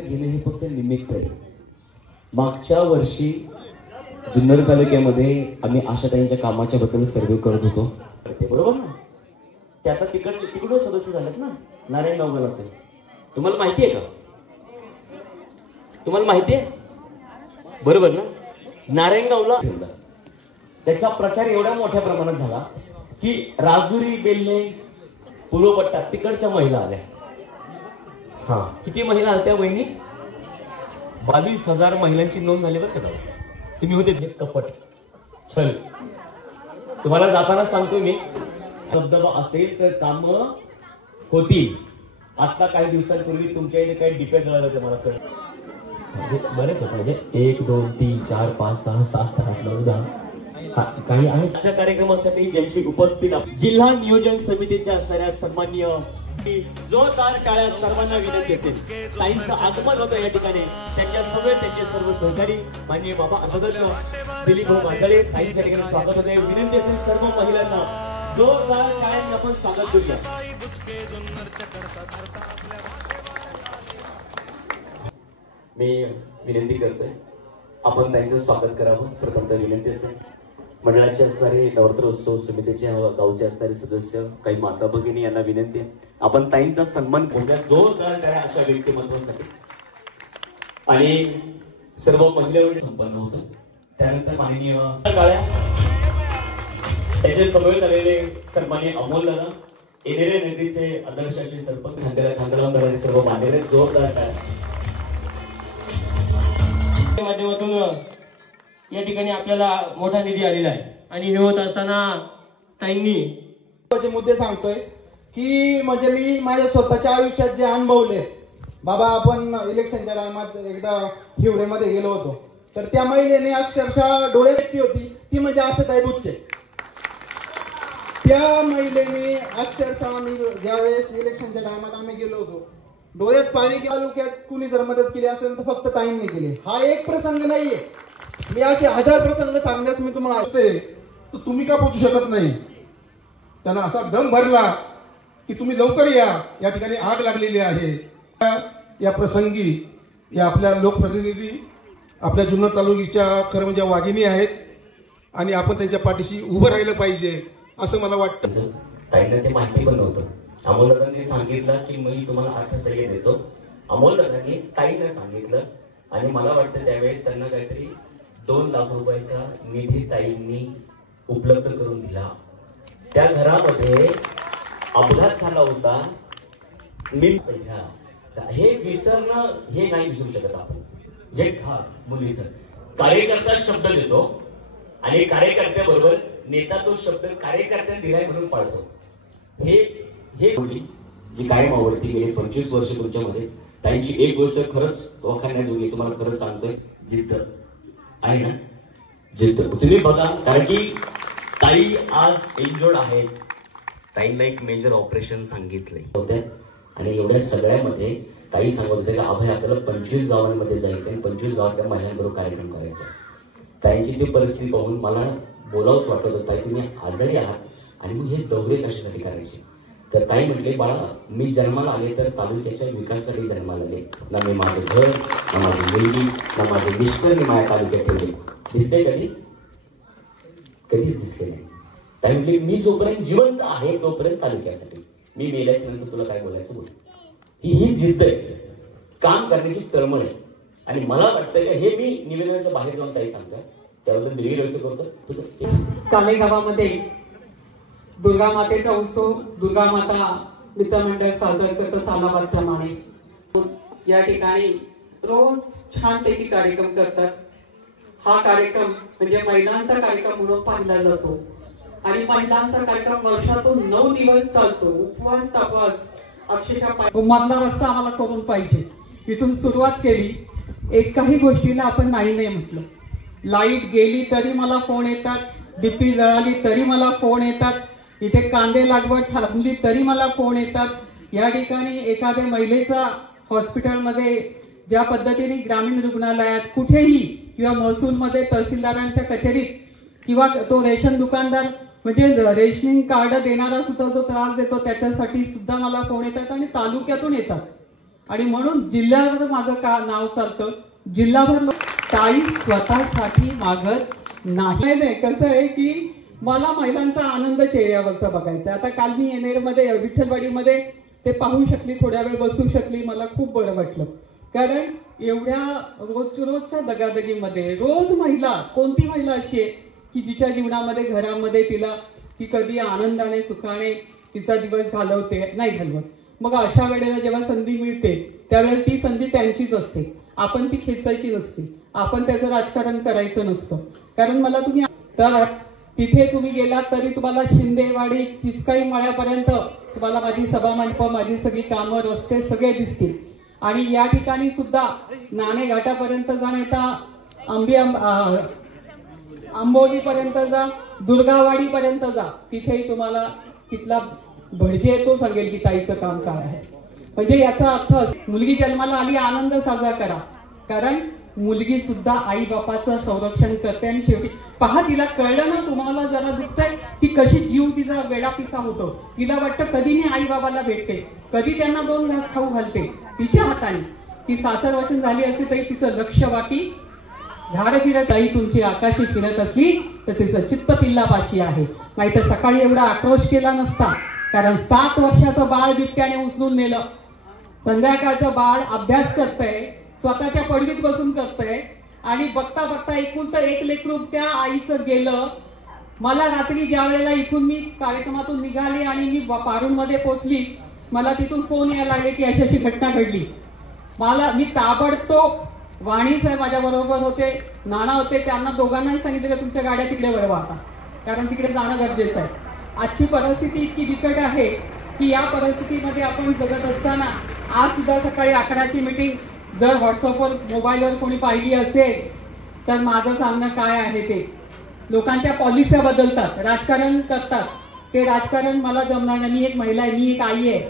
गेले हे फक्त निमित्त आहे. मागच्या वर्षी जुन्नर तालुक्यामध्ये आम्ही आशाताईंच्या कामाच्या बद्दल सर्वे करत होतो, बरोबर ना. ते आता तिकडून सदस्य झालेत ना नारायणगाव गणात. तुम्हाला माहिती आहे का? तुम्हाला माहिती आहे बरोबर ना. नारायणगावला त्याचा प्रचार एवढ्या मोठ्या प्रमाणात झाला की राजुरी, बेल्ले, पूर्व पट्टा तिकडच्या महिला आल्या. हा, किती महिला आल्या वहिनी? 22,000 महिलांची नोंद झाली बरं का. तुम्ही होते कपट छल. तुम्हाला जाताना सांगतो मी, धबधबा असेल तर काम होतील. आता काही दिवसांपूर्वी तुमच्या इथे काही डिपेंड झालं होतं मला कळलं. बरेच होत म्हणजे 1 2 3 4 5 6 7 8 9 10 काही आहेत. अशा कार्यक्रमासाठी ज्यांची उपस्थित जिल्हा नियोजन समितीच्या असणाऱ्या सन्माननीय जोरदार टाळ्या सर्वांना विनंती असेल. ताईंचं आगमन होतं या ठिकाणी. त्यांच्या समवेत त्यांचे सर्व सहकारी माननीय बाबा अध्यक्ष दिलीप भाऊ मांजळे ताईंच्या ठिकाणी स्वागत होते. विनंती असेल सर्व महिलांना जोरदार टाळ्यांनी आपण स्वागत करूया. मी विनंती करतोय आपण त्यांचं स्वागत करावं. प्रथमतः विनंती असेल मंडळाचे असणारे नवरात्रोत्सव समितीचे गावचे असणारे सदस्य, काही माता भगिनी यांना विनंती आहे आपण ताईंचा सन्मान करूया जोरदार करा अशा व्यक्तिमत्वासाठी. आणि सर्व महिला संपन्न होतं. त्यानंतर माननीय गाळ्या त्याचे समवेत आलेले सन्माननीय अमोल दादा, एनेरे नदीचे आदर्श असे सरपंच खांदराम सर्व मान्यवर जोरदार करा. माध्यमातून या ठिकाणी आपल्याला मोठा निधी आलेला आहे आणि हे होत असताना ताईंनी मुद्दे सांगतोय की म्हणजे मी माझ्या स्वतःच्या आयुष्यात जे अनुभवले. बाबा आपण इलेक्शनच्या टायमात एकदा हिवरेमध्ये गेलो होतो, तर त्या महिलेने अक्षरशः डोळे व्यक्ती होती ती म्हणजे आशाताई बुचके. त्या महिलेने अक्षरशः मी ज्यावेळेस इलेक्शनच्या टायमात आम्ही गेलो होतो, डोळ्यात पाणी तालुक्यात कुणी जर मदत केली असेल तर फक्त ताईंनी केली. हा एक प्रसंग नाहीये, मी असे 1000 प्रसंग सांगण्यास मी तुम्हाला असते. तर तुम्ही का पोचू शकत नाही? त्यांना असा दम भरला की तुम्ही लवकर या ठिकाणी आग लागलेली आहे. या प्रसंगी या आपल्या लोकप्रतिनिधी आपल्या जुन्नर तालुक्याच्या खरं म्हणजे वाघिणी आहेत आणि आपण त्यांच्या पाठीशी उभं राहिलं पाहिजे असं मला वाटतं. ताईंना ते माहिती पण नव्हतं. अमोल दादांनी सांगितलं की मी तुम्हाला अर्थसहाय्य देतो. अमोल दादांनी ताईंना सांगितलं आणि मला वाटतं त्यावेळेस त्यांना काहीतरी 2 लाख रुपयाचा निधी ताईंनी उपलब्ध करून दिला. त्या घरामध्ये अपघात झाला होता. मी हे विसरणं हे नाही विसरू शकत आपण. जे मुलीचं कार्यकर्ता शब्द देतो आणि कार्यकर्त्याबरोबर नेता तो शब्द कार्यकर्त्याने दिलाय म्हणून पाळतो. हे जी कायम आवडती गेली 25 वर्ष तुमच्यामध्ये. ताईंची एक गोष्ट खरंच ओळखण्याजोगी तुम्हाला खरंच सांगतोय, जिद्द आहे ना, जिद्द. तुम्ही बघा, कारण की ताई आज इंजर्ड आहेत. ताईंना एक मेजर ऑपरेशन सांगितलंय होत्या आणि एवढ्या सगळ्यामध्ये ताई सांगत होते की अभय आपल्याला 25 गावांमध्ये जायचं आणि 25 गावातल्या महिलांबरोबर कार्यक्रम करायचा. ताईंची ती परिस्थिती पाहून मला बोलावंच वाटत होतं, ताई तुम्ही आजारी आहात आणि मग हे दौरे कशासाठी करायचे. तर ताई म्हटले, बाळा मी जन्माला आले तर तालुक्याच्या विकासासाठी जन्माला आले. ना मी माझं घर, ना माझी मुलगी, ना माझे मिस्टर मी माझ्या तालुक्यात ठेवले. दिसते कधी? कधीच दिसते नाही. ताई म्हटले मी जोपर्यंत जिवंत आहे तोपर्यंत तालुक्यासाठी, मी मेल्याच्या नंतर तुला काय बोलायचं बोल. ही जिद्द आहे, काम करण्याची तळमळ आहे. आणि मला वाटतं की हे मी निवेदनाच्या बाहेर जाऊन ताई सांगतात त्याबद्दल दिलगिरी व्यक्त करतो. काले गावामध्ये दुर्गा मातेचा उत्सव दुर्गा माता मित्रमंडळ साजरा करत सालाबादप्रमाणे या ठिकाणी रोज छानपैकी कार्यक्रम करतात. हा कार्यक्रम म्हणजे महिलांचा कार्यक्रम म्हणून पाहिला जातो आणि महिलांचा कार्यक्रम वर्षातून 9 दिवस चालतो. उपवास तापवास अक्षरशः मधला रस्ता आम्हाला करून पाहिजे. इथून सुरुवात केली. एकाही गोष्टीला आपण नाही म्हटलं. लाईट गेली तरी मला फोन येतात, डीपी जळाली तरी मला फोन येतात, इथे कांदे लागवड थांबली तरी मला फोन येतात. या ठिकाणी एखाद्या महिलेचा हॉस्पिटलमध्ये ज्या पद्धतीने ग्रामीण रुग्णालयात कुठेही किंवा महसूलमध्ये तहसीलदारांच्या कचेरीत किंवा तो रेशन दुकानदार म्हणजे रेशनिंग कार्ड देणारा सुद्धा जो त्रास देतो त्याच्यासाठी सुद्धा मला फोन येतात आणि तालुक्यातून येतात. आणि म्हणून जिल्ह्यावर माझं नाव चालतं. जिल्हाभर ताई स्वतःसाठी मागत नाही. कसं आहे की मला महिलांचा आनंद चेहऱ्यावरचा बघायचा. आता काल मी येणेरमध्ये विठ्ठलवाडीमध्ये ते पाहू शकली, थोड्या वेळ बसू शकली, मला खूप बरं वाटलं. कारण एवढ्या रोजच्या दगादगीमध्ये रोज महिला, कोणती महिला अशी आहे की जिच्या जीवनामध्ये घरामध्ये ती कधी आनंदाने सुखाने तिचा दिवस नाही घालवत. मग अशा वेळेला जेव्हा संधी मिळते त्यावेळेला ती संधी त्यांचीच असते, आपण ती खेचायची नसते, आपण त्याचं राजकारण करायचं नसतं. कारण मला तुम्ही तर तिथे तुम्ही गेलात तरी तुम्हाला शिंदेवाडी चिचकाई मळ्यापर्यंत तुम्हाला माझी सभा मंडपं, माझी सगळी कामं, रस्ते सगळे दिसतील. आणि या ठिकाणी सुद्धा नाणे घाटापर्यंत जा, नाही तर आंबोलीपर्यंत जा, दुर्गावाडी पर्यंत जा, तिथेही तुम्हाला तिथला भटजी तो सांगेल की ताईचं काम काय आहे. म्हणजे याचा अर्थ मुलगी जन्माला आली, आनंद साजरा करा. कारण मुलगी सुद्धा आई बापाचं संरक्षण करते. आणि शेवटी पहा, तिला कळलं ना, तुम्हाला जरा दुखतंय, ती कशी जीव तिचा वेडापिसा होतो. तिला वाटतं कधी मी आई बाबाला भेटते, कधी त्यांना 2 घास खाऊ घालते तिच्या हाताने. ती सासर वचन झाली असती तरी तिचं लक्ष वाटी झाड फिरत आई तुमची आकाशी फिरत असली तर तिचं चित्त पिल्लापाशी आहे. नाहीतर सकाळी एवढा आक्रोश केला नसता. कारण 7 वर्षाचं बाळ बिबट्याने उचलून नेलं. संध्याकाळचं बाळ अभ्यास करतंय, स्वतःच्या पडवीत बसून करतंय, आणि बघता बघता एकुलतं एक लेकरू त्या आईचं गेलं. मला रात्री ज्या वेळेला इथून मी कार्यक्रमातून निघाली आणि मी पारूनमध्ये पोहोचली, मला तिथून फोन यायला लागले की अशी घटना घडली. मी ताबडतोब, वाणी साहेब माझ्या बरोबर होते, नाना होते, त्यांना दोघांनाही सांगितलं की तुमच्या गाड्या तिकडे वळवा आता, कारण तिकडे जाणं गरजेचं आहे. आजची परिस्थिती इतकी बिकट आहे की या परिस्थितीमध्ये आपण जगत असताना आज सुद्धा सकाळी 11ची मीटिंग जर व्हॉट्सअपवर मोबाईलवर कोणी पाहिली असेल तर माझं सांगणं काय आहे ते, लोकांच्या पॉलिस्या बदलतात, राजकारण करतात. ते राजकारण मला जमणार नाही. मी एक महिला आहे, मी एक आई आहे,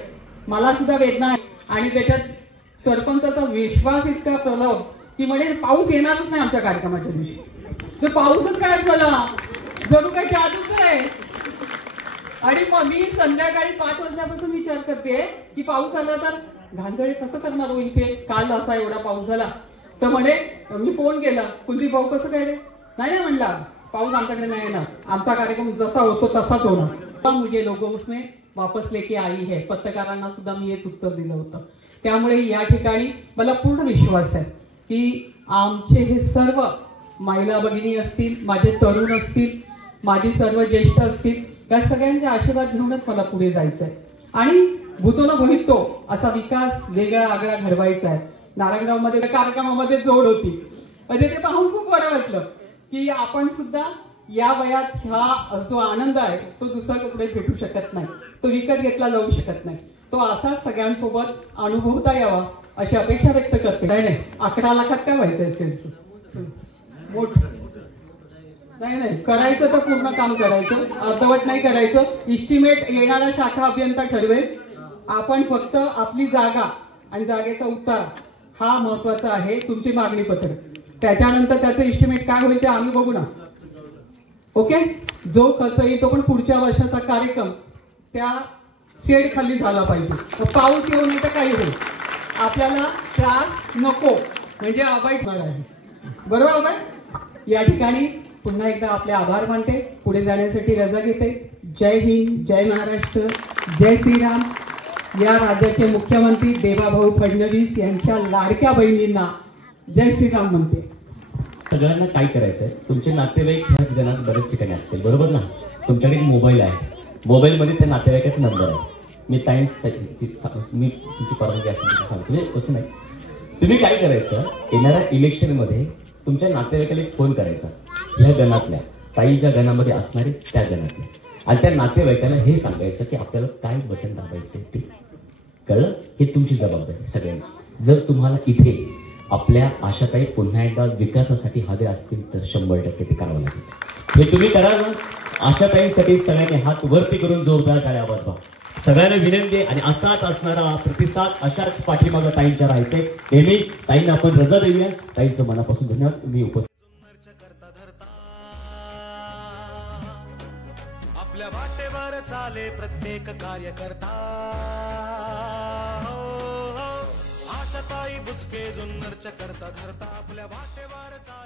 मला सुद्धा वेदना आहे. आणि त्याच्यात सरपंचाचा विश्वास इतका प्रबळ की म्हणजे पाऊस येणारच नाही आमच्या कार्यक्रमाच्या दिवशी. तर पाऊसच काय झाला, जणू काय जादूच आहे. आणि मग मी संध्याकाळी 5 वाजल्यापासून विचार करते की पाऊस आला तर घांजळे कसं करणार हो इथे, काल असा एवढा पाऊस झाला. तर म्हणे, मी फोन केला, कुलदीप भाऊ कसं काय रे, नाही म्हणला पाऊस आमच्याकडे नाही येणार, आमचा कार्यक्रम जसा होतो तसाच होणार. मुझे लोगों उसने वापस लेके आई है. पत्रकारांना सुद्धा मी हेच उत्तर दिलं होतं. त्यामुळे या ठिकाणी मला पूर्ण विश्वास आहे की आमचे हे सर्व महिला भगिनी असतील, माझे तरुण असतील, माझी सर्व ज्येष्ठ असतील, या सगळ्यांचे आशीर्वाद घेऊनच मला पुढे जायचं आहे. आणि भूतोन भवितो असा विकास वेगळा आगळा घडवायचा आहे. नारायणगावमध्ये कार्यक्रमामध्ये जोड होती, म्हणजे ते पाहून खूप बरं वाटलं की आपण सुद्धा या वयात हा जो आनंद आहे तो दुसरा कुठे भेटू शकत नाही, तो विकत घेतला जाऊ शकत नाही. तो असाच सगळ्यांसोबत अनुभवता यावा अशी अपेक्षा व्यक्त करते. नाही 11 लाखात काय व्हायचं असेल मोठं नाही करायचं तर पूर्ण काम करायचं, अर्धवट नाही करायचं. इस्टिमेट येणारा शाखा अभियंता ठरवेल. आपण फक्त आपली जागा आणि जागेचा उतारा हा महत्वाचा आहे. तुमची मागणी पत्र, त्याच्यानंतर त्याचं इस्टिमेट काय होईल ते आम्ही बघू ना. ओके, जो खर्च येतो पण पुढच्या वर्षाचा कार्यक्रम त्या शेड खाली झाला पाहिजे. पाऊस येऊ नये तर काही होईल, आपल्याला त्रास नको, म्हणजे अवॉइड आहे. बरोबर. या ठिकाणी पुन्हा एकदा आपले आभार मानते, पुढे जाण्यासाठी रजा घेते. जय हिंद, जय महाराष्ट्र, जय श्रीराम. या राज्याचे मुख्यमंत्री देवाभाऊ फडणवीस यांच्या लाडक्या बहिणींना जय श्रीराम म्हणते. सगळ्यांना काय करायचंय, तुमचे नातेवाईक ह्याच गणात बरेच ठिकाणी असतील, बरोबर ना. तुमच्याकडे मोबाईल आहे, मोबाईलमध्ये त्या नातेवाईकाचा नंबर आहे. मी मी तुमची परवानगी असेल सांगतो, तसं नाही. तुम्ही काय करायचं, येणाऱ्या इलेक्शनमध्ये तुमच्या नातेवाईकाला एक फोन करायचा, ह्या गणातल्या ताईच्या गणामध्ये असणारे त्या गणातल्या, आणि त्या नातेवाईकाला हे सांगायचं की आपल्याला काय बटन दाबायचं ते. कळलं? हे तुमची जबाबदारी सगळ्यांची. जर तुम्हाला इथे आपल्या आशाताई पुन्हा एकदा विकासासाठी हवे असतील तर 100% ते करावं लागेल. हे तुम्ही कराल ना. आशाताईंसाठी सगळ्यांनी हात वरती करून जोरदार टाळ्या वाजवा. सगळ्यांना विनंती आणि असाच असणारा प्रतिसाद, अशाच पाठीमागं ताईंच्या राहायचे. नेहमी ताईंना आपण रजा देऊया. ताईंचं मनापासून धन्यवाद. मी उपस्थित आपल्या वाटेवर चाले प्रत्येक कार्यकर्ता. ताई बुचके जुन्नरच्या करता धरता आपल्या वाटेवर चाल